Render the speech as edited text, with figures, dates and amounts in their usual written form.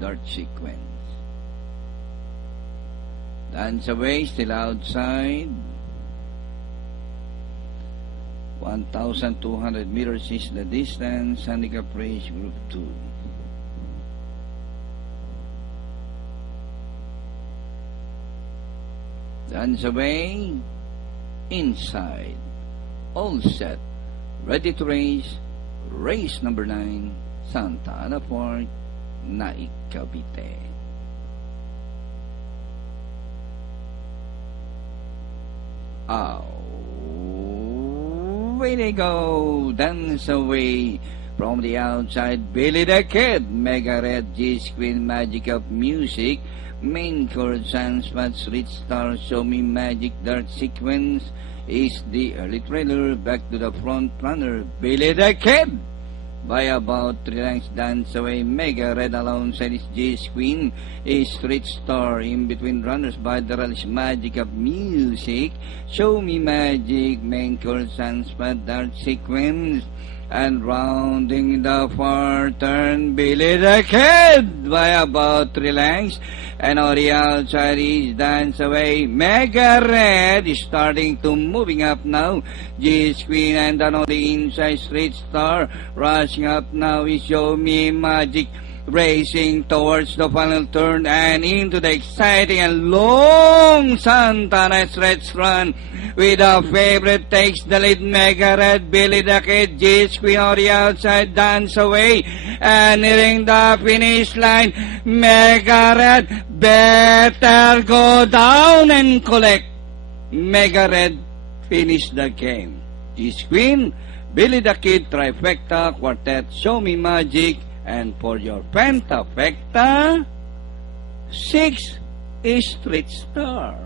Dart sequence. Dance away, still outside. 1,200 meters is the distance. Handicap race group 2. Dance away, inside. All set. Ready to race. Race number 9, Santa Ana Fort, Naik, Cavite. Away they go. Dance away. From the outside, Billy the Kid, Mega Red, G-Screen, Magic of Music, Main Chord, Sunspots, Rich Star, Show Me Magic, Dart Sequence is the early trailer. Back to the front runner, Billy the Kid. By about 3 lengths, Dance Away, Mega Red alongside his G-Screen is Street Star. In between runners by the Relish, Magic of Music, Show Me Magic, Main Chord, Sunspot, Dart Sequence, and rounding the far turn, Billy the Kid by about 3 lengths. And on the outside is Dance Away, Mega Red is starting to moving up now. G-Screen, and then on the inside, Street Star rushing up now is Show Me Magic, racing towards the final turn and into the exciting and long Santana stretch run. With a favorite takes the lead, Mega Red, Billy the Kid, G-Screen on the outside, Dance Away, and nearing the finish line, Mega Red, better go down and collect. Mega Red finish the game. G-Screen, Billy the Kid, Trifecta, Quartet, Show Me Magic, and for your Pentafecta, 6 is Street Star.